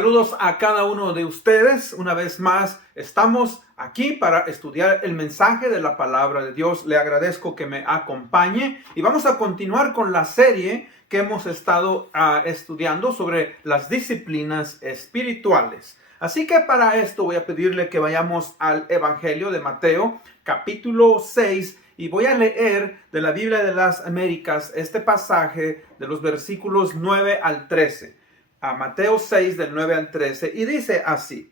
Saludos a cada uno de ustedes. Una vez más, estamos aquí para estudiar el mensaje de la palabra de Dios. Le agradezco que me acompañe y vamos a continuar con la serie que hemos estado estudiando sobre las disciplinas espirituales. Así que para esto voy a pedirle que vayamos al Evangelio de Mateo, capítulo 6, y voy a leer de la Biblia de las Américas este pasaje de los versículos 9 al 13. A Mateo 6 del 9 al 13, y dice así: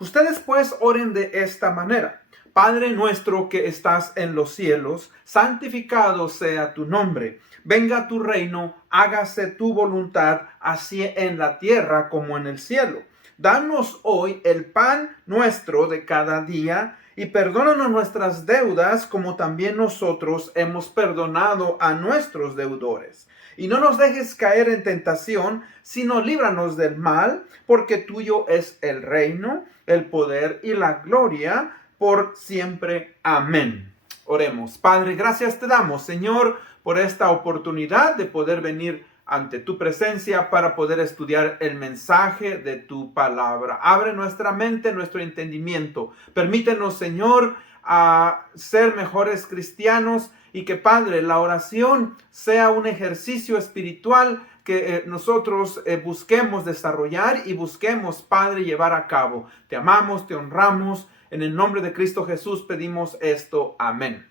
Ustedes pues oren de esta manera: Padre nuestro que estás en los cielos, santificado sea tu nombre. Venga tu reino, hágase tu voluntad, así en la tierra como en el cielo. Danos hoy el pan nuestro de cada día, y perdónanos nuestras deudas, como también nosotros hemos perdonado a nuestros deudores. Y no nos dejes caer en tentación, sino líbranos del mal, porque tuyo es el reino, el poder y la gloria por siempre. Amén. Oremos. Padre, gracias te damos, Señor, por esta oportunidad de poder venir ante tu presencia para poder estudiar el mensaje de tu palabra. Abre nuestra mente, nuestro entendimiento. Permítenos, Señor, a ser mejores cristianos, y que, Padre, la oración sea un ejercicio espiritual que nosotros busquemos desarrollar y busquemos, Padre, llevar a cabo. Te amamos, te honramos. En el nombre de Cristo Jesús pedimos esto. Amén.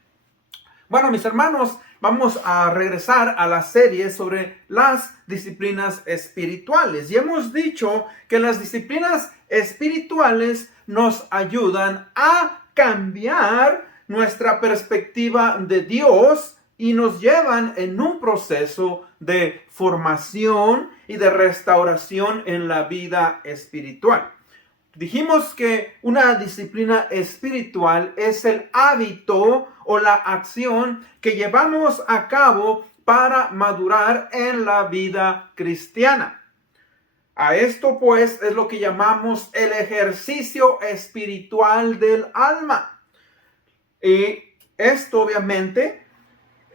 Bueno, mis hermanos, vamos a regresar a la serie sobre las disciplinas espirituales. Y hemos dicho que las disciplinas espirituales nos ayudan a cambiar nuestra perspectiva de Dios y nos llevan en un proceso de formación y de restauración en la vida espiritual. Dijimos que una disciplina espiritual es el hábito o la acción que llevamos a cabo para madurar en la vida cristiana. A esto pues es lo que llamamos el ejercicio espiritual del alma. Y esto obviamente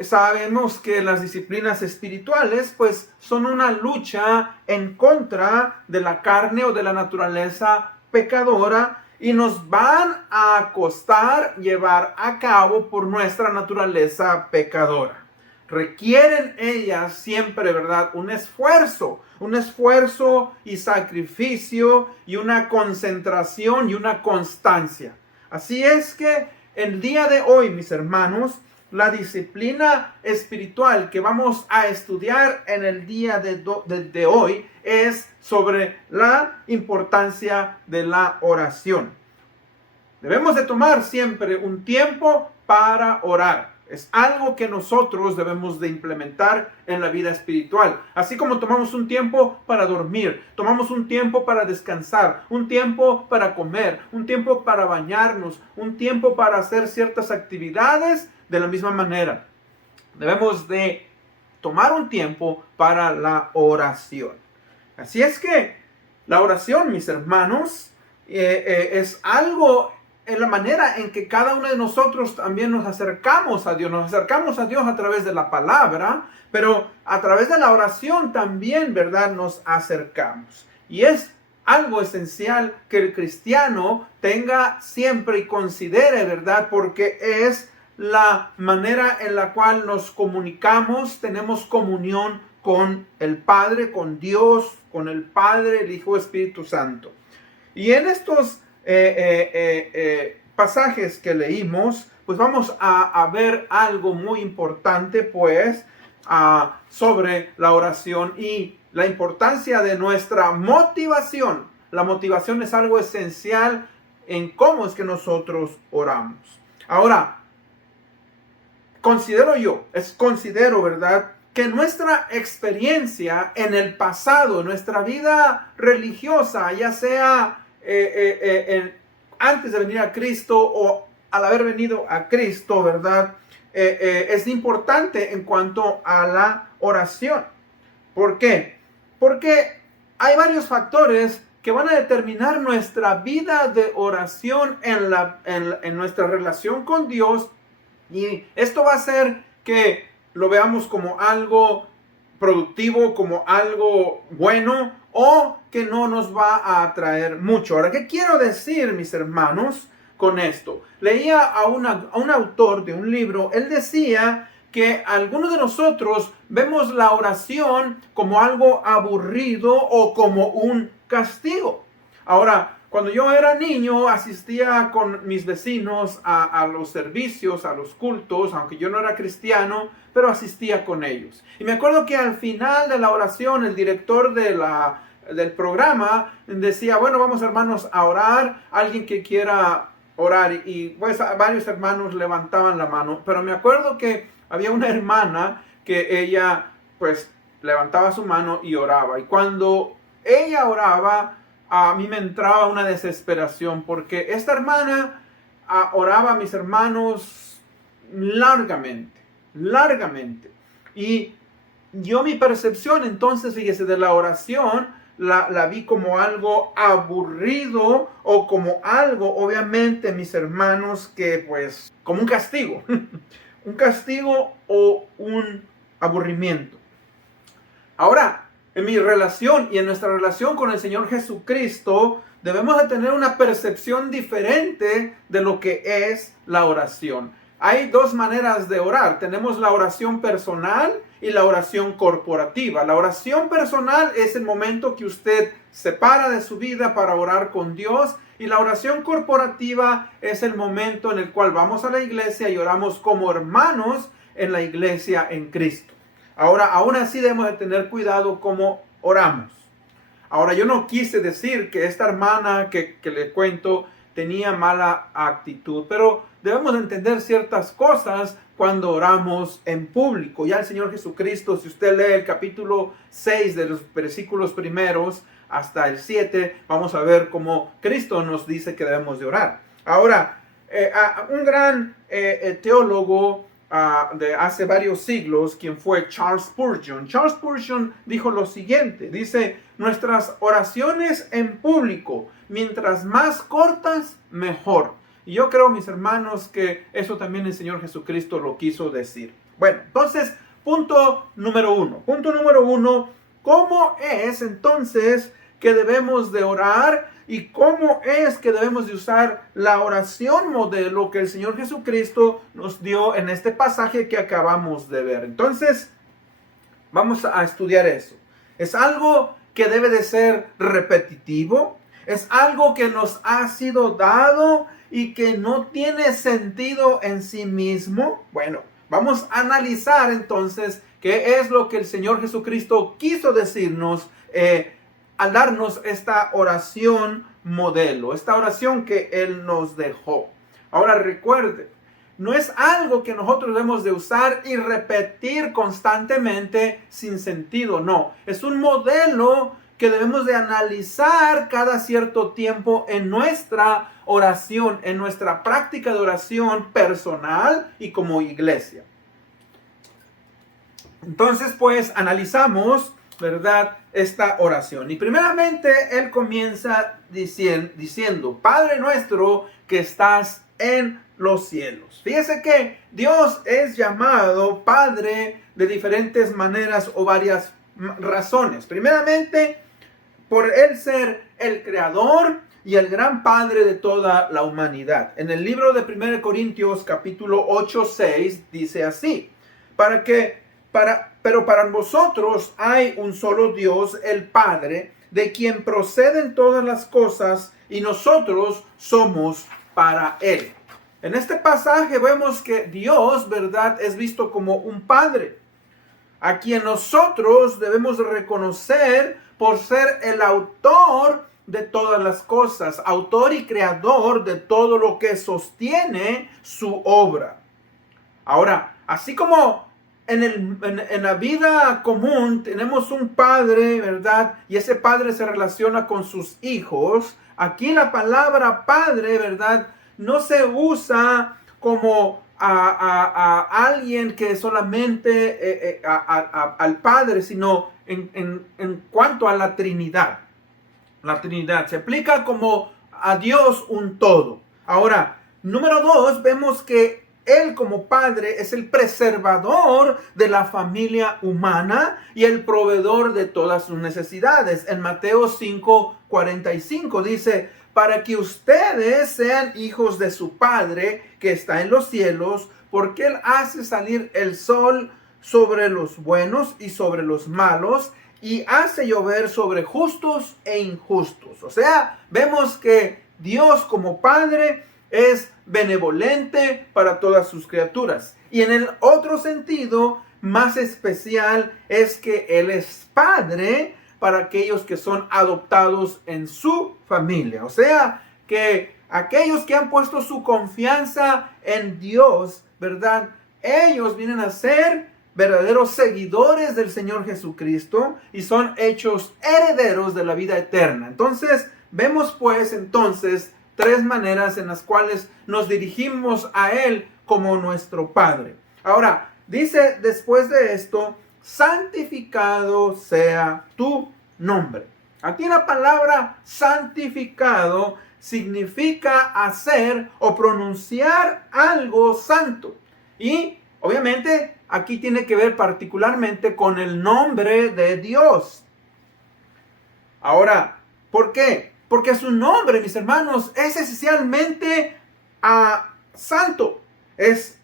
sabemos que las disciplinas espirituales pues son una lucha en contra de la carne o de la naturaleza pecadora, y nos van a costar llevar a cabo por nuestra naturaleza pecadora. Requieren ellas siempre, ¿verdad?, un esfuerzo y sacrificio y una concentración y una constancia. Así es que el día de hoy, mis hermanos, la disciplina espiritual que vamos a estudiar en el día de hoy es sobre la importancia de la oración. Debemos de tomar siempre un tiempo para orar. Es algo que nosotros debemos de implementar en la vida espiritual. Así como tomamos un tiempo para dormir, tomamos un tiempo para descansar, un tiempo para comer, un tiempo para bañarnos, un tiempo para hacer ciertas actividades, de la misma manera debemos de tomar un tiempo para la oración. Así es que la oración, mis hermanos, es algo en la manera en que cada uno de nosotros también nos acercamos a Dios. Nos acercamos a Dios a través de la palabra, pero a través de la oración también, ¿verdad?, nos acercamos. Y es algo esencial que el cristiano tenga siempre y considere, ¿verdad?, porque es la manera en la cual nos comunicamos, tenemos comunión con el Padre, con Dios, con el Padre, el Hijo, Espíritu Santo. Y en estos pasajes que leímos, pues vamos a ver algo muy importante, pues, sobre la oración y la importancia de nuestra motivación. La motivación es algo esencial en cómo es que nosotros oramos. Ahora, considero, ¿verdad?, que nuestra experiencia en el pasado, nuestra vida religiosa, ya sea antes de venir a Cristo o al haber venido a Cristo, ¿verdad?, es importante en cuanto a la oración. ¿Por qué? Porque hay varios factores que van a determinar nuestra vida de oración en nuestra relación con Dios. Y esto va a hacer que lo veamos como algo productivo, como algo bueno o que no nos va a atraer mucho. Ahora, ¿qué quiero decir, mis hermanos, con esto? Leía a un autor de un libro. Él decía que algunos de nosotros vemos la oración como algo aburrido o como un castigo. Ahora, cuando yo era niño, asistía con mis vecinos a los servicios, a los cultos, aunque yo no era cristiano, pero asistía con ellos. Y me acuerdo que al final de la oración, el director del programa decía, bueno, vamos hermanos a orar, alguien que quiera orar. Y pues varios hermanos levantaban la mano, pero me acuerdo que había una hermana que ella pues levantaba su mano y oraba. Y cuando ella oraba, a mí me entraba una desesperación porque esta hermana oraba a mis hermanos largamente. Y yo mi percepción entonces, fíjese, de la oración la vi como algo aburrido o como algo, obviamente, mis hermanos, que pues como un castigo. Un castigo o un aburrimiento. Ahora, en mi relación y en nuestra relación con el Señor Jesucristo, debemos de tener una percepción diferente de lo que es la oración. Hay dos maneras de orar. Tenemos la oración personal y la oración corporativa. La oración personal es el momento que usted se para de su vida para orar con Dios. Y la oración corporativa es el momento en el cual vamos a la iglesia y oramos como hermanos en la iglesia en Cristo. Ahora, aún así debemos de tener cuidado cómo oramos. Ahora, yo no quise decir que esta hermana que le cuento tenía mala actitud, pero debemos de entender ciertas cosas cuando oramos en público. Ya el Señor Jesucristo, si usted lee el capítulo 6 de los versículos primeros hasta el 7, vamos a ver cómo Cristo nos dice que debemos de orar. Ahora, un gran teólogo de hace varios siglos, quien fue Charles Spurgeon. Charles Spurgeon dijo lo siguiente, dice, nuestras oraciones en público, mientras más cortas, mejor. Y yo creo, mis hermanos, que eso también el Señor Jesucristo lo quiso decir. Bueno, entonces, punto número uno. Punto número uno, ¿cómo es entonces que debemos de orar? ¿Y cómo es que debemos de usar la oración modelo que el Señor Jesucristo nos dio en este pasaje que acabamos de ver? Entonces, vamos a estudiar eso. Es algo que debe de ser repetitivo. Es algo que nos ha sido dado y que no tiene sentido en sí mismo. Bueno, vamos a analizar entonces qué es lo que el Señor Jesucristo quiso decirnos al darnos esta oración modelo, esta oración que Él nos dejó. Ahora recuerde, no es algo que nosotros debemos de usar y repetir constantemente sin sentido, no. Es un modelo que debemos de analizar cada cierto tiempo en nuestra oración, en nuestra práctica de oración personal y como iglesia. Entonces, pues, analizamos, ¿verdad?, esta oración. Y primeramente, él comienza diciendo, Padre nuestro que estás en los cielos. Fíjese que Dios es llamado Padre de diferentes maneras o varias razones. Primeramente, por él ser el creador y el gran Padre de toda la humanidad. En el libro de 1 Corintios capítulo 8:6 dice así, pero para vosotros hay un solo Dios, el Padre, de quien proceden todas las cosas, y nosotros somos para Él. En este pasaje vemos que Dios, ¿verdad?, es visto como un Padre, a quien nosotros debemos reconocer por ser el autor de todas las cosas, autor y creador de todo lo que sostiene su obra. Ahora, así como en la vida común tenemos un padre, ¿verdad? Y ese padre se relaciona con sus hijos. Aquí la palabra padre, ¿verdad?, no se usa como a alguien que solamente al Padre, sino en cuanto a la Trinidad. La Trinidad se aplica como a Dios un todo. Ahora, número 2, vemos que Él como Padre es el preservador de la familia humana y el proveedor de todas sus necesidades. En Mateo 5:45 dice, para que ustedes sean hijos de su Padre que está en los cielos, porque Él hace salir el sol sobre los buenos y sobre los malos, y hace llover sobre justos e injustos. O sea, vemos que Dios como Padre es benevolente para todas sus criaturas. Y en el otro sentido, más especial, es que Él es Padre para aquellos que son adoptados en su familia. O sea, que aquellos que han puesto su confianza en Dios, ¿verdad? Ellos vienen a ser verdaderos seguidores del Señor Jesucristo y son hechos herederos de la vida eterna. Entonces, vemos pues tres maneras en las cuales nos dirigimos a Él como nuestro Padre. Ahora, dice después de esto, santificado sea tu nombre. Aquí la palabra santificado significa hacer o pronunciar algo santo. Y obviamente aquí tiene que ver particularmente con el nombre de Dios. Ahora, ¿por qué? Porque su nombre, mis hermanos, es esencialmente santo. Es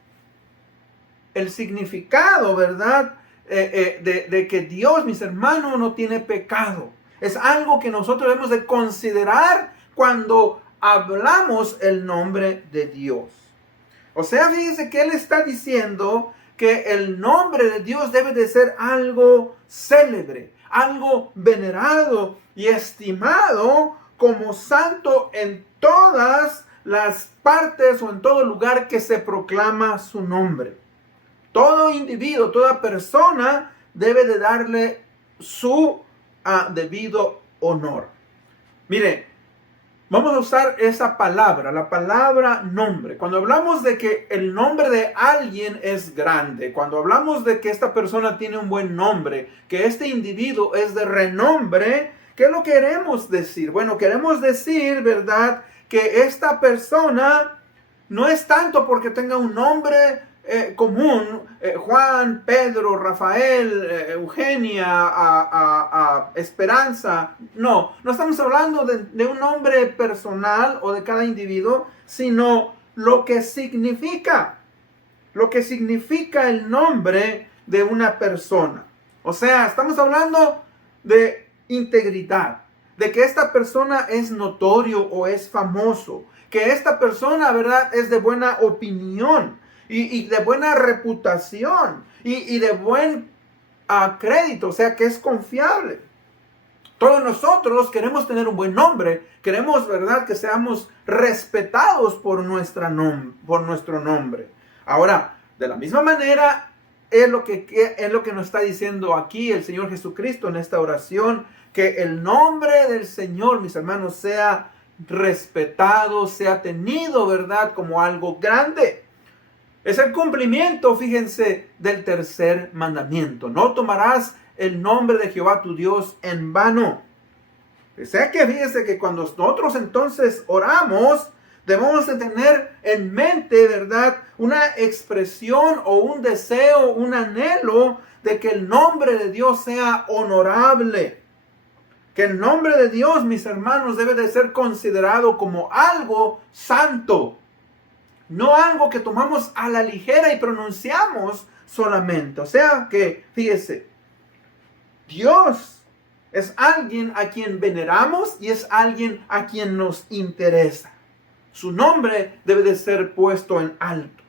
el significado, ¿verdad? De que Dios, mis hermanos, no tiene pecado. Es algo que nosotros debemos de considerar cuando hablamos el nombre de Dios. O sea, fíjense que Él está diciendo que el nombre de Dios debe de ser algo célebre, algo venerado y estimado como santo en todas las partes o en todo lugar que se proclama su nombre. Todo individuo, toda persona debe de darle su debido honor. Mire, vamos a usar esa palabra, la palabra nombre. Cuando hablamos de que el nombre de alguien es grande, cuando hablamos de que esta persona tiene un buen nombre, que este individuo es de renombre, ¿qué es lo que queremos decir? Bueno, queremos decir, ¿verdad?, que esta persona no es tanto porque tenga un nombre común, Juan, Pedro, Rafael, Eugenia, Esperanza. No estamos hablando de un nombre personal o de cada individuo, sino lo que significa el nombre de una persona. O sea, estamos hablando de integridad, de que esta persona es notorio o es famoso, que esta persona, ¿verdad?, es de buena opinión y de buena reputación y de buen crédito, o sea, que es confiable. Todos nosotros queremos tener un buen nombre, queremos, ¿verdad?, que seamos respetados por nuestro nombre. Ahora, de la misma manera, es lo que nos está diciendo aquí el Señor Jesucristo en esta oración, que el nombre del Señor, mis hermanos, sea respetado, sea tenido, ¿verdad?, como algo grande. Es el cumplimiento, fíjense, del tercer mandamiento. No tomarás el nombre de Jehová tu Dios en vano. O sea que fíjense que cuando nosotros entonces oramos, debemos de tener en mente, ¿verdad?, una expresión o un deseo, un anhelo de que el nombre de Dios sea honorable. Que el nombre de Dios, mis hermanos, debe de ser considerado como algo santo. No algo que tomamos a la ligera y pronunciamos solamente. O sea que, fíjese, Dios es alguien a quien veneramos y es alguien a quien nos interesa. Su nombre debe de ser puesto en alto.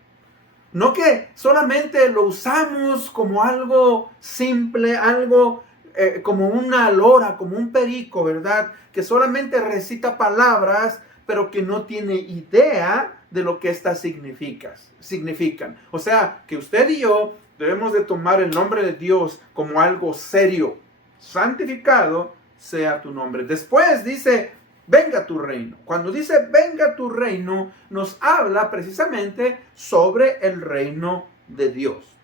No que solamente lo usamos como algo simple, algo como una lora, como un perico, ¿verdad?, que solamente recita palabras, pero que no tiene idea de lo que éstas significan. O sea, que usted y yo debemos de tomar el nombre de Dios como algo serio. Santificado sea tu nombre. Después dice, venga tu reino. Cuando dice venga tu reino, nos habla precisamente sobre el reino de Dios.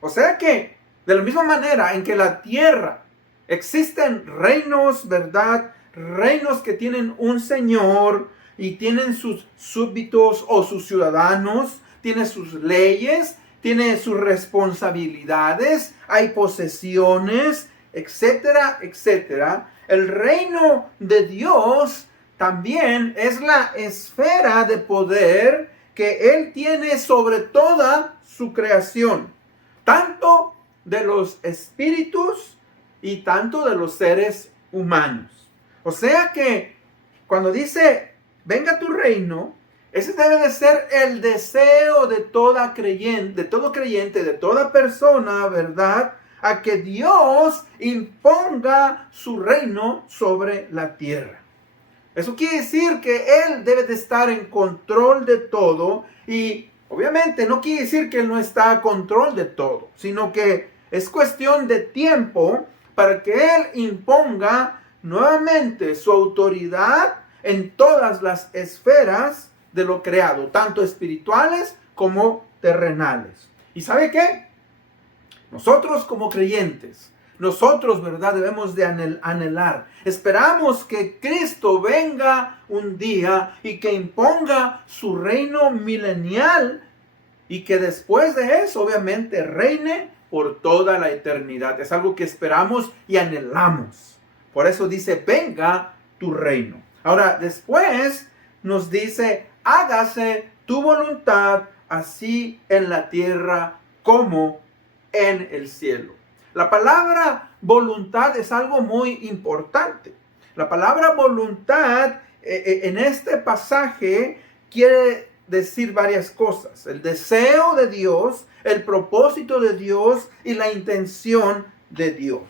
O sea que, de la misma manera en que la tierra existen reinos, ¿verdad?, reinos que tienen un señor, y tienen sus súbditos o sus ciudadanos, tiene sus leyes, tiene sus responsabilidades, hay posesiones, etcétera, etcétera. El reino de Dios también es la esfera de poder que Él tiene sobre toda su creación, tanto de los espíritus y tanto de los seres humanos. O sea que cuando dice, venga tu reino, ese debe de ser el deseo de toda creyente, de toda persona, ¿verdad? A que Dios imponga su reino sobre la tierra. Eso quiere decir que Él debe de estar en control de todo y obviamente no quiere decir que Él no está a control de todo, sino que es cuestión de tiempo para que Él imponga nuevamente su autoridad en todas las esferas de lo creado, tanto espirituales como terrenales. ¿Y sabe qué? Nosotros como creyentes, nosotros, ¿verdad? Debemos de anhelar. Esperamos que Cristo venga un día y que imponga su reino milenial y que después de eso, obviamente, reine por toda la eternidad. Es algo que esperamos y anhelamos. Por eso dice, venga tu reino. Ahora, después nos dice, hágase tu voluntad así en la tierra como en el cielo. La palabra voluntad es algo muy importante. La palabra voluntad en este pasaje quiere decir varias cosas. El deseo de Dios, el propósito de Dios y la intención de Dios.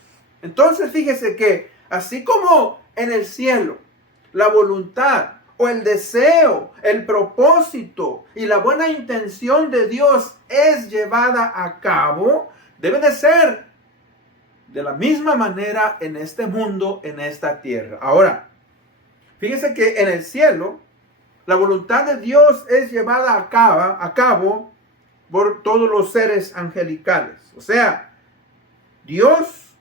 Entonces fíjese que así como en el cielo, la voluntad o el deseo, el propósito y la buena intención de Dios es llevada a cabo, debe de ser de la misma manera en este mundo, en esta tierra. Ahora, fíjese que en el cielo, la voluntad de Dios es llevada a cabo por todos los seres angelicales. O sea, Dios,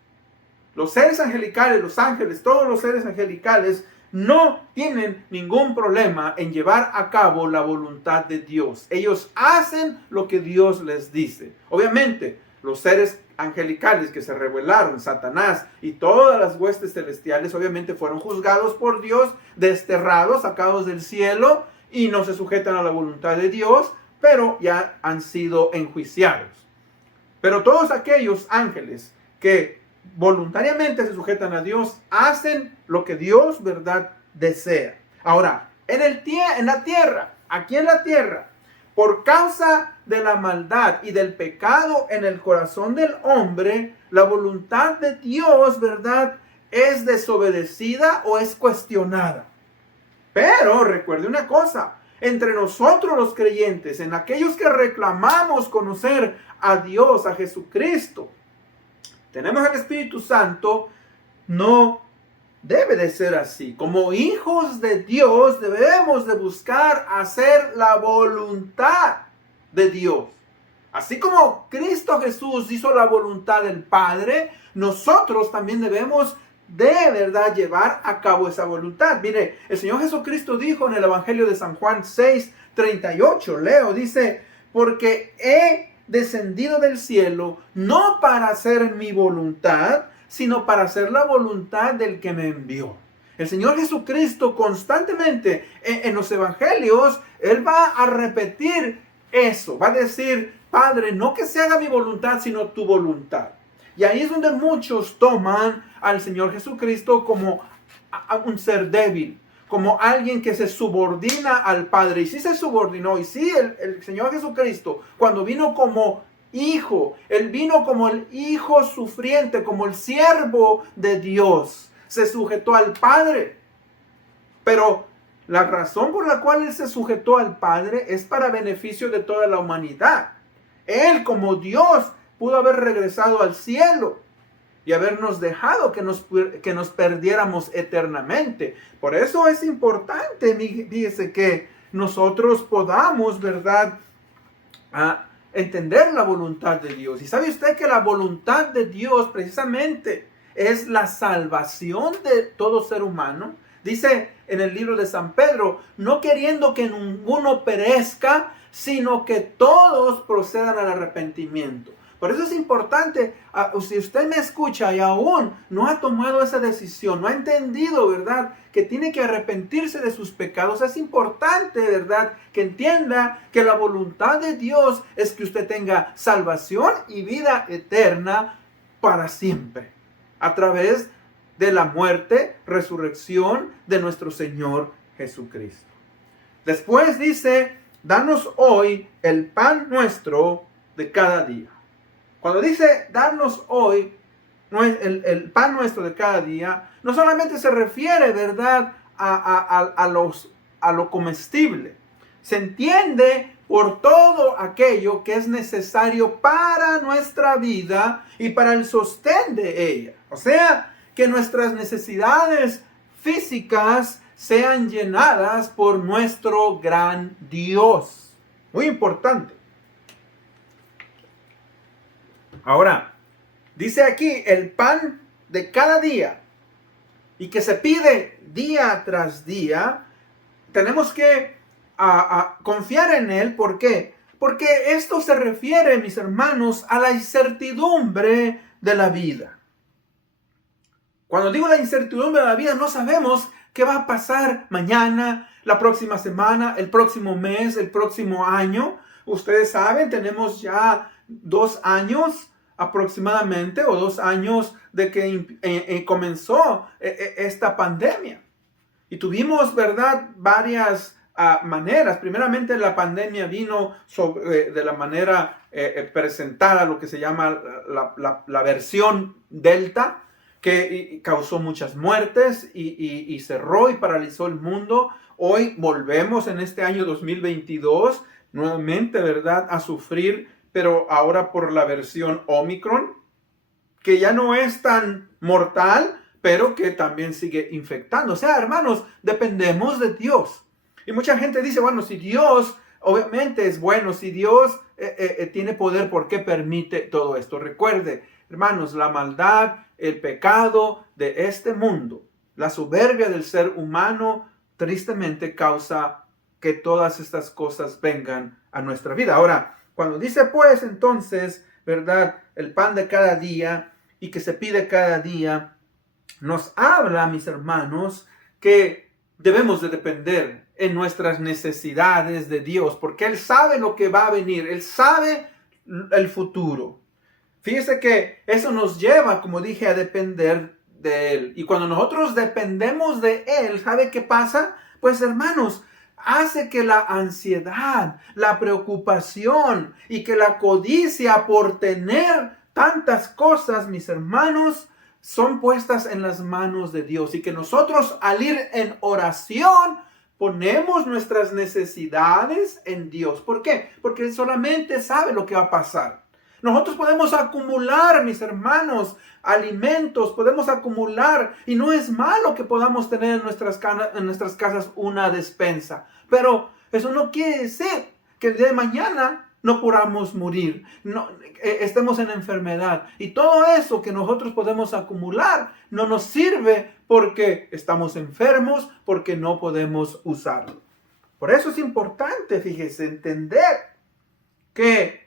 los seres angelicales, los ángeles, todos los seres angelicales no tienen ningún problema en llevar a cabo la voluntad de Dios. Ellos hacen lo que Dios les dice. Obviamente, los seres angelicales que se rebelaron, Satanás y todas las huestes celestiales, obviamente fueron juzgados por Dios, desterrados, sacados del cielo y no se sujetan a la voluntad de Dios, pero ya han sido enjuiciados. Pero todos aquellos ángeles que voluntariamente se sujetan a Dios, hacen lo que Dios, ¿verdad?, desea. Ahora, en la tierra, aquí en la tierra, por causa de la maldad y del pecado en el corazón del hombre, la voluntad de Dios, ¿verdad?, es desobedecida o es cuestionada. Pero recuerde una cosa, entre nosotros los creyentes, en aquellos que reclamamos conocer a Dios, a Jesucristo, tenemos al Espíritu Santo, no debe de ser así. Como hijos de Dios debemos de buscar hacer la voluntad de Dios. Así como Cristo Jesús hizo la voluntad del Padre, nosotros también debemos de verdad llevar a cabo esa voluntad. Mire, el Señor Jesucristo dijo en el Evangelio de San Juan 6:38, leo, dice, porque he descendido del cielo no para hacer mi voluntad, sino para hacer la voluntad del que me envió. El Señor Jesucristo constantemente en los evangelios, Él va a repetir eso, va a decir, Padre, no que se haga mi voluntad, sino tu voluntad. Y ahí es donde muchos toman al Señor Jesucristo como a un ser débil, como alguien que se subordina al Padre. Y sí se subordinó. Y sí, el Señor Jesucristo, cuando vino como hijo, Él vino como el hijo sufriente, como el siervo de Dios. Se sujetó al Padre. Pero la razón por la cual Él se sujetó al Padre es para beneficio de toda la humanidad. Él, como Dios, pudo haber regresado al cielo y habernos dejado que nos perdiéramos eternamente. Por eso es importante, fíjese, que nosotros podamos, ¿verdad?, entender la voluntad de Dios. Y sabe usted que la voluntad de Dios precisamente es la salvación de todo ser humano, Dice en el libro de San Pedro, no queriendo que ninguno perezca, sino que todos procedan al arrepentimiento. Por eso es importante, si usted me escucha y aún no ha tomado esa decisión, no ha entendido, ¿verdad?, que tiene que arrepentirse de sus pecados, es importante, ¿verdad?, que entienda que la voluntad de Dios es que usted tenga salvación y vida eterna para siempre, a través de la muerte, resurrección de nuestro Señor Jesucristo. Después dice, danos hoy el pan nuestro de cada día. Cuando dice darnos hoy el pan nuestro de cada día, no solamente se refiere, ¿verdad?, a lo comestible. Se entiende por todo aquello que es necesario para nuestra vida y para el sostén de ella. O sea, que nuestras necesidades físicas sean llenadas por nuestro gran Dios. Muy importante. Ahora, dice aquí el pan de cada día y que se pide día tras día. Tenemos que confiar en él. ¿Por qué? Porque esto se refiere, mis hermanos, a la incertidumbre de la vida. Cuando digo la incertidumbre de la vida, no sabemos qué va a pasar mañana, la próxima semana, el próximo mes, el próximo año. Ustedes saben, tenemos ya 2 años aproximadamente, o 2 años de que comenzó esta pandemia. Y tuvimos, ¿verdad?, varias maneras. Primeramente, la pandemia vino de la manera presentada, lo que se llama la versión Delta, que causó muchas muertes y cerró y paralizó el mundo. Hoy volvemos en este año 2022 nuevamente, ¿verdad?, a sufrir, pero ahora por la versión Omicron, que ya no es tan mortal, pero que también sigue infectando. O sea, hermanos, dependemos de Dios. Y mucha gente dice, bueno, si Dios obviamente es bueno, si Dios tiene poder, ¿por qué permite todo esto? Recuerde, hermanos, la maldad, el pecado de este mundo, la soberbia del ser humano, tristemente causa que todas estas cosas vengan a nuestra vida. Ahora, cuando dice pues entonces, ¿verdad?, el pan de cada día y que se pide cada día, nos habla, mis hermanos, que debemos de depender en nuestras necesidades de Dios, porque Él sabe lo que va a venir, Él sabe el futuro. Fíjese que eso nos lleva, como dije, a depender de Él. Y cuando nosotros dependemos de Él, ¿sabe qué pasa? Pues, hermanos, hace que la ansiedad, la preocupación y que la codicia por tener tantas cosas, mis hermanos, son puestas en las manos de Dios. Y que nosotros, al ir en oración, ponemos nuestras necesidades en Dios. ¿Por qué? Porque Él solamente sabe lo que va a pasar. Nosotros podemos acumular, mis hermanos, alimentos, podemos acumular, y no es malo que podamos tener en nuestras casas una despensa. Pero eso no quiere decir que el día de mañana no podamos morir, estemos en enfermedad. Y todo eso que nosotros podemos acumular no nos sirve porque estamos enfermos, porque no podemos usarlo. Por eso es importante, fíjese, entender que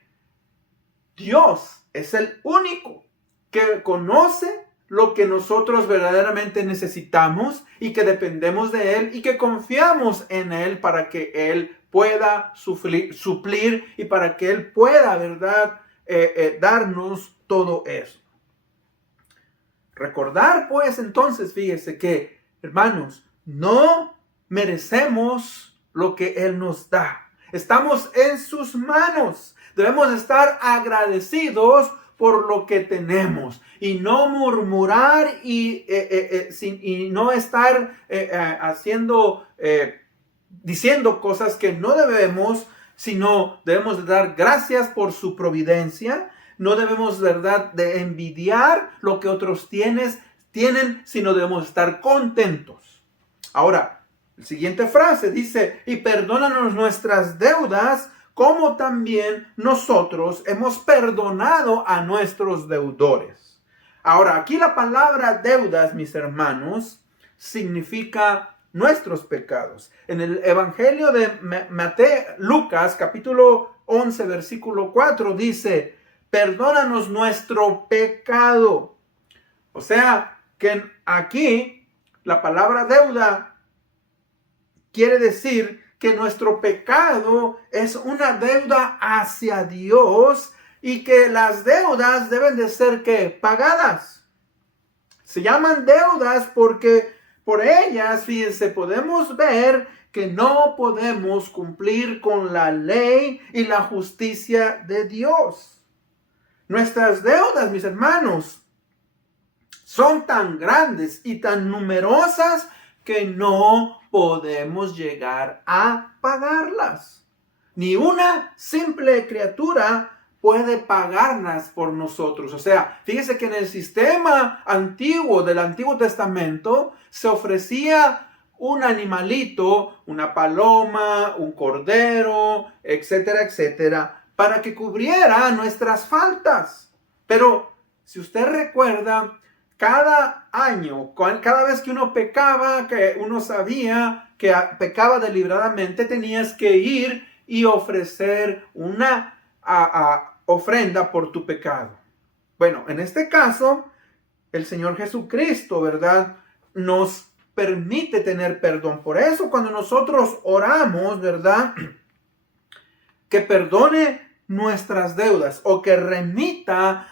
Dios es el único que conoce lo que nosotros verdaderamente necesitamos y que dependemos de Él y que confiamos en Él para que Él pueda suplir y para que Él pueda, ¿verdad?, darnos todo eso. Recordar, pues, entonces, fíjese que, hermanos, no merecemos lo que Él nos da. Estamos en sus manos. Debemos estar agradecidos por lo que tenemos y no murmurar y no estar diciendo cosas que no debemos, sino debemos de dar gracias por su providencia. No debemos, ¿verdad?, de envidiar lo que otros tienen, sino debemos estar contentos. Ahora, la siguiente frase dice, y perdónanos nuestras deudas, como también nosotros hemos perdonado a nuestros deudores. Ahora, aquí la palabra deudas, mis hermanos, significa nuestros pecados. En el Evangelio de Lucas, capítulo 11, versículo 4, dice, perdónanos nuestro pecado. O sea, que aquí la palabra deuda quiere decir que nuestro pecado es una deuda hacia Dios y que las deudas deben de ser ¿qué? Pagadas. Se llaman deudas porque por ellas, fíjense, podemos ver que no podemos cumplir con la ley y la justicia de Dios. Nuestras deudas, mis hermanos, son tan grandes y tan numerosas que no podemos llegar a pagarlas. Ni una simple criatura puede pagarlas por nosotros. O sea, fíjese que en el sistema antiguo del Antiguo Testamento se ofrecía un animalito, una paloma, un cordero, etcétera, etcétera, para que cubriera nuestras faltas. Pero si usted recuerda, cada año, cada vez que uno pecaba, que uno sabía que pecaba deliberadamente, tenías que ir y ofrecer una ofrenda por tu pecado. Bueno, en este caso, el Señor Jesucristo, ¿verdad?, nos permite tener perdón. Por eso, cuando nosotros oramos, ¿verdad?, que perdone nuestras deudas o que remita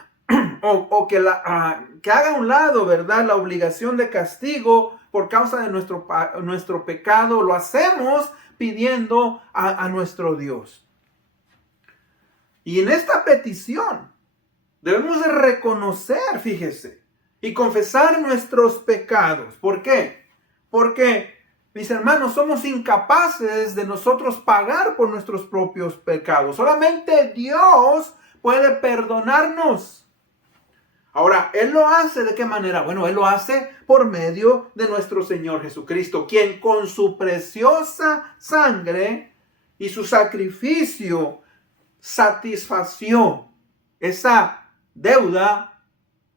o que haga a un lado, ¿verdad?, la obligación de castigo por causa de nuestro pecado, lo hacemos pidiendo a nuestro Dios. Y en esta petición debemos de reconocer, fíjese, y confesar nuestros pecados. ¿Por qué? Porque, mis hermanos, somos incapaces de nosotros pagar por nuestros propios pecados. Solamente Dios puede perdonarnos. Ahora, Él lo hace ¿de qué manera? Bueno, Él lo hace por medio de nuestro Señor Jesucristo, quien con su preciosa sangre y su sacrificio satisfació esa deuda.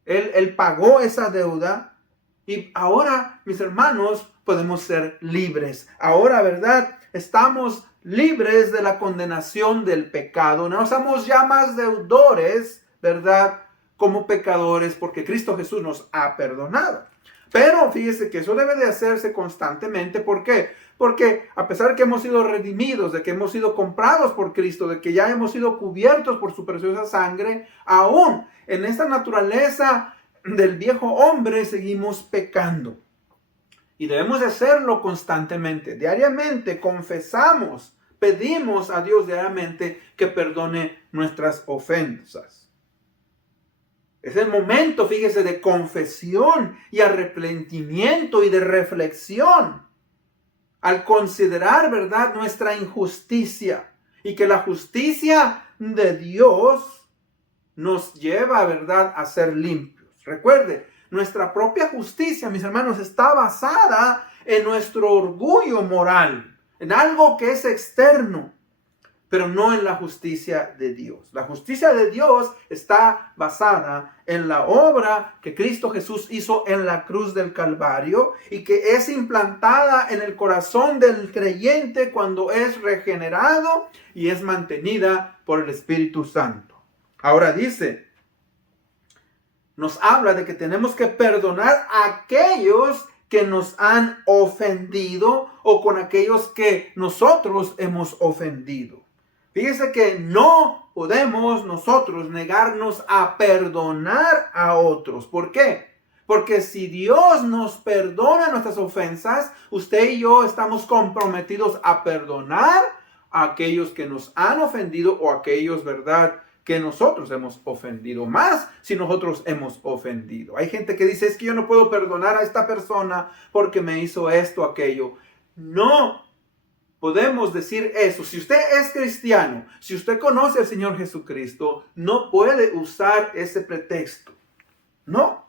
Él pagó esa deuda y ahora, mis hermanos, podemos ser libres. Ahora, ¿verdad? Estamos libres de la condenación del pecado. No somos ya más deudores, ¿verdad?, como pecadores, porque Cristo Jesús nos ha perdonado. Pero fíjese que eso debe de hacerse constantemente. ¿Por qué? Porque a pesar de que hemos sido redimidos, de que hemos sido comprados por Cristo, de que ya hemos sido cubiertos por su preciosa sangre, aún en esta naturaleza del viejo hombre seguimos pecando. Y debemos de hacerlo constantemente, diariamente. Confesamos, pedimos a Dios diariamente que perdone nuestras ofensas. Es el momento, fíjese, de confesión y arrepentimiento y de reflexión. Al considerar, ¿verdad?, nuestra injusticia y que la justicia de Dios nos lleva, ¿verdad?, a ser limpios. Recuerde, nuestra propia justicia, mis hermanos, está basada en nuestro orgullo moral, en algo que es externo, pero no en la justicia de Dios. La justicia de Dios está basada en la obra que Cristo Jesús hizo en la cruz del Calvario y que es implantada en el corazón del creyente cuando es regenerado y es mantenida por el Espíritu Santo. Ahora dice, nos habla de que tenemos que perdonar a aquellos que nos han ofendido o con aquellos que nosotros hemos ofendido. Fíjese que no podemos nosotros negarnos a perdonar a otros. ¿Por qué? Porque si Dios nos perdona nuestras ofensas, usted y yo estamos comprometidos a perdonar a aquellos que nos han ofendido o a aquellos, ¿verdad?, que nosotros hemos ofendido. Más si nosotros hemos ofendido. Hay gente que dice, es que yo no puedo perdonar a esta persona porque me hizo esto o aquello. No podemos decir eso. Si usted es cristiano, si usted conoce al Señor Jesucristo, no puede usar ese pretexto. No.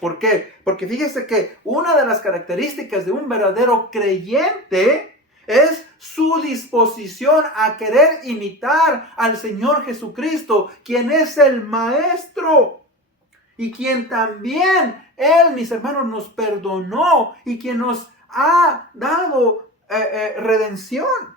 ¿Por qué? Porque fíjese que una de las características de un verdadero creyente es su disposición a querer imitar al Señor Jesucristo, quien es el Maestro. y quien también Él, mis hermanos, nos perdonó y quien nos ha dado redención.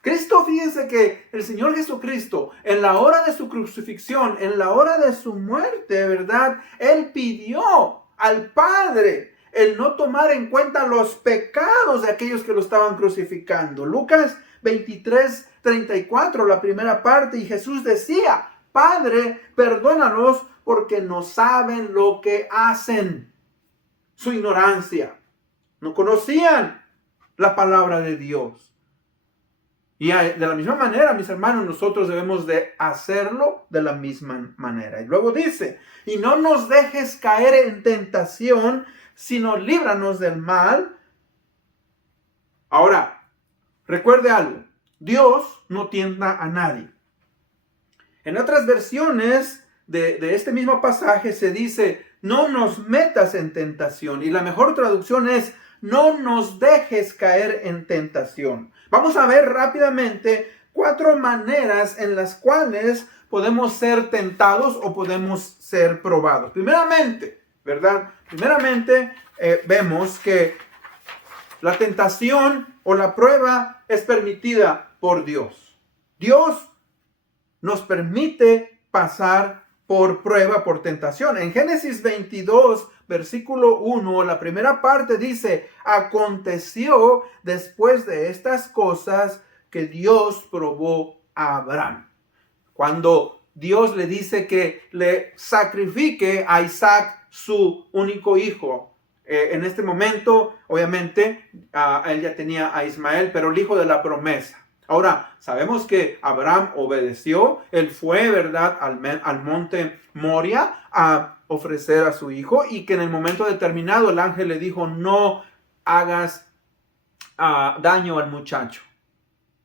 Cristo, fíjense que el Señor Jesucristo, en la hora de su crucifixión, en la hora de su muerte, ¿verdad? Él pidió al Padre el no tomar en cuenta los pecados de aquellos que lo estaban crucificando. Lucas 23:34, la primera parte, y Jesús decía: Padre, perdónalos porque no saben lo que hacen. Su ignorancia. No conocían la palabra de Dios. Y de la misma manera, mis hermanos, nosotros debemos de hacerlo de la misma manera. Y luego dice: y no nos dejes caer en tentación, sino líbranos del mal. Ahora, recuerde algo: Dios no tienta a nadie. En otras versiones de este mismo pasaje se dice: no nos metas en tentación. Y la mejor traducción es: no nos dejes caer en tentación. Vamos a ver rápidamente 4 maneras en las cuales podemos ser tentados o podemos ser probados. Primeramente, ¿verdad? Vemos que la tentación o la prueba es permitida por Dios. Dios nos permite pasar por prueba, por tentación. En Génesis 22, versículo 1, la primera parte dice: aconteció después de estas cosas que Dios probó a Abraham. Cuando Dios le dice que le sacrifique a Isaac, su único hijo. En este momento, obviamente, él ya tenía a Ismael, pero el hijo de la promesa. Ahora, sabemos que Abraham obedeció. Él fue, ¿verdad?, al monte Moria a ofrecer a su hijo, y que en el momento determinado el ángel le dijo: no hagas daño al muchacho,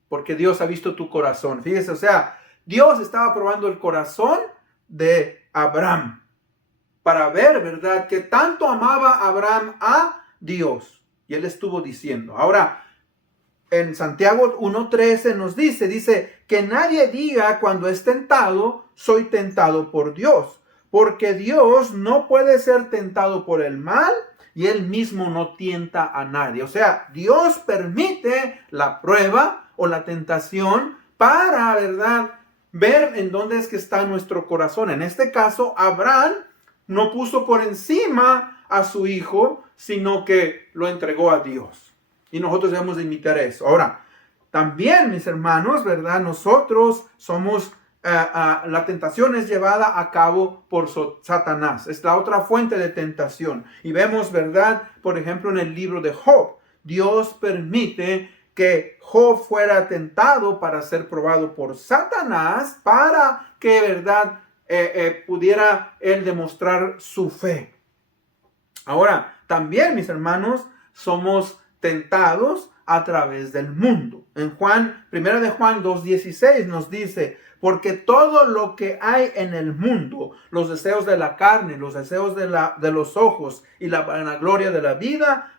porque Dios ha visto tu corazón. Fíjese, o sea, Dios estaba probando el corazón de Abraham para ver, ¿verdad?, que tanto amaba Abraham a Dios. Y él estuvo diciendo. Ahora, en Santiago 1:13 nos dice que nadie diga cuando es tentado: soy tentado por Dios. Porque Dios no puede ser tentado por el mal, y Él mismo no tienta a nadie. O sea, Dios permite la prueba o la tentación para, ¿verdad?, ver en dónde es que está nuestro corazón. En este caso, Abraham no puso por encima a su hijo, sino que lo entregó a Dios. Y nosotros debemos de imitar eso. Ahora, también, mis hermanos, ¿verdad?, nosotros somos... la tentación es llevada a cabo por Satanás. Es la otra fuente de tentación. Y vemos, ¿verdad?, por ejemplo, en el libro de Job, Dios permite que Job fuera tentado para ser probado por Satanás, para que, ¿verdad?, pudiera él demostrar su fe. Ahora, también, mis hermanos, somos tentados a través del mundo. En 1 de Juan 2:16 nos dice: porque todo lo que hay en el mundo, los deseos de la carne, los deseos de los ojos y la vanagloria de la vida,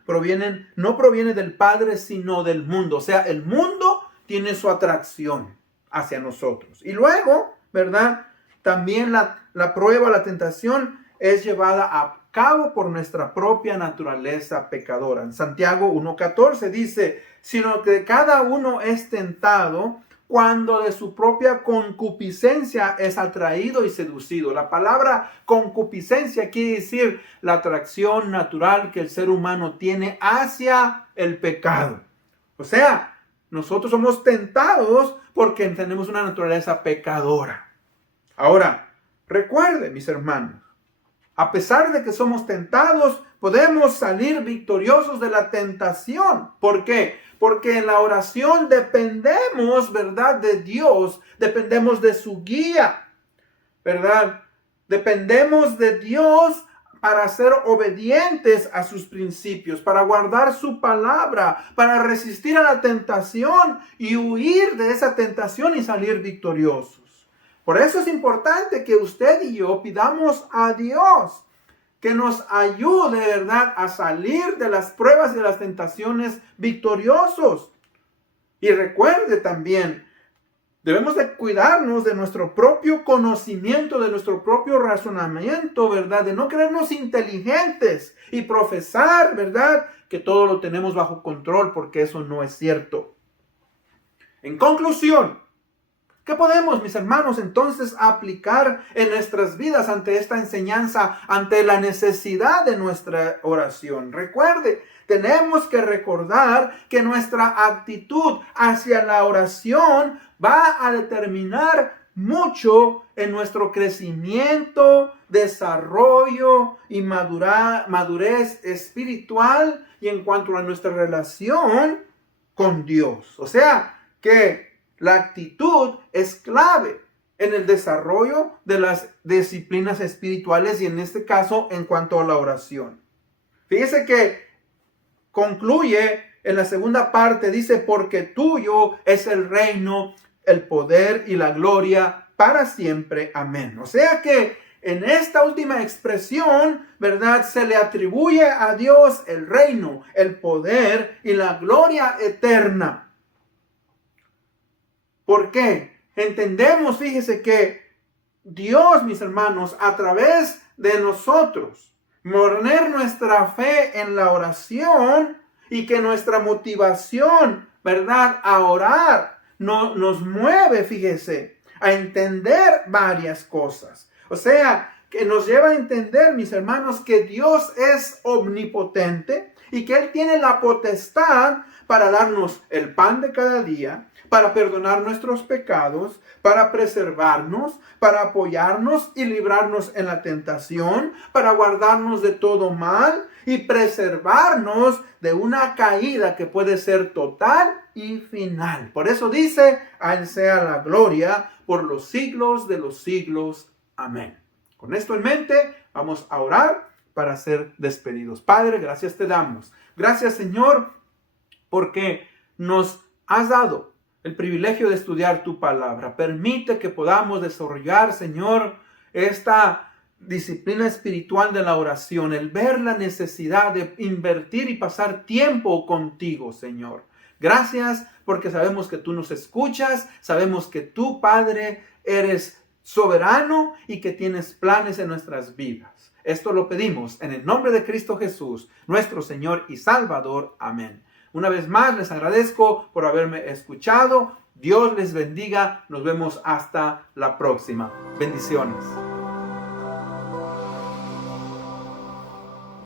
no proviene del Padre, sino del mundo. O sea, el mundo tiene su atracción hacia nosotros. Y luego, ¿verdad?, también la prueba, la tentación es llevada a cabo por nuestra propia naturaleza pecadora. En Santiago 1:14 dice: sino que cada uno es tentado cuando de su propia concupiscencia es atraído y seducido. La palabra concupiscencia quiere decir la atracción natural que el ser humano tiene hacia el pecado. O sea, nosotros somos tentados porque tenemos una naturaleza pecadora. Ahora, recuerden, mis hermanos, a pesar de que somos tentados, podemos salir victoriosos de la tentación. ¿Por qué? Porque en la oración dependemos, ¿verdad?, de Dios. Dependemos de su guía, ¿verdad? Dependemos de Dios para ser obedientes a sus principios, para guardar su palabra, para resistir a la tentación y huir de esa tentación y salir victoriosos. Por eso es importante que usted y yo pidamos a Dios que nos ayude, ¿verdad?, a salir de las pruebas y de las tentaciones victoriosos. Y recuerde también Debemos de cuidarnos de nuestro propio conocimiento, de nuestro propio razonamiento, ¿verdad? De no creernos inteligentes y profesar, ¿verdad? Que todo lo tenemos bajo control, porque eso no es cierto. En conclusión, ¿qué podemos, mis hermanos, entonces aplicar en nuestras vidas ante esta enseñanza, ante la necesidad de nuestra oración? Recuerde, tenemos que recordar que nuestra actitud hacia la oración va a determinar mucho en nuestro crecimiento, desarrollo y madurez espiritual y en cuanto a nuestra relación con Dios. O sea, que la actitud es clave en el desarrollo de las disciplinas espirituales y en este caso en cuanto a la oración. Fíjese que concluye en la segunda parte, dice, porque tuyo es el reino, el poder y la gloria para siempre. Amén. O sea que en esta última expresión, ¿verdad? Se le atribuye a Dios el reino, el poder y la gloria eterna. ¿Por qué? Entendemos, fíjese que Dios, mis hermanos, a través de nosotros, poner nuestra fe en la oración y que nuestra motivación, ¿verdad?, a orar nos mueve, fíjese, a entender varias cosas. O sea, que nos lleva a entender, mis hermanos, que Dios es omnipotente y que Él tiene la potestad para darnos el pan de cada día, para perdonar nuestros pecados, para preservarnos, para apoyarnos y librarnos en la tentación, para guardarnos de todo mal y preservarnos de una caída que puede ser total y final. Por eso dice, a Él sea la gloria por los siglos de los siglos. Amén. Con esto en mente, vamos a orar para ser despedidos. Padre, gracias te damos. Gracias, Señor, porque nos has dado el privilegio de estudiar tu palabra. Permite que podamos desarrollar, Señor, esta disciplina espiritual de la oración, el ver la necesidad de invertir y pasar tiempo contigo, Señor. Gracias porque sabemos que tú nos escuchas, sabemos que tú, Padre, eres soberano y que tienes planes en nuestras vidas. Esto lo pedimos en el nombre de Cristo Jesús, nuestro Señor y Salvador. Amén. Una vez más les agradezco por haberme escuchado. Dios les bendiga. Nos vemos hasta la próxima. Bendiciones.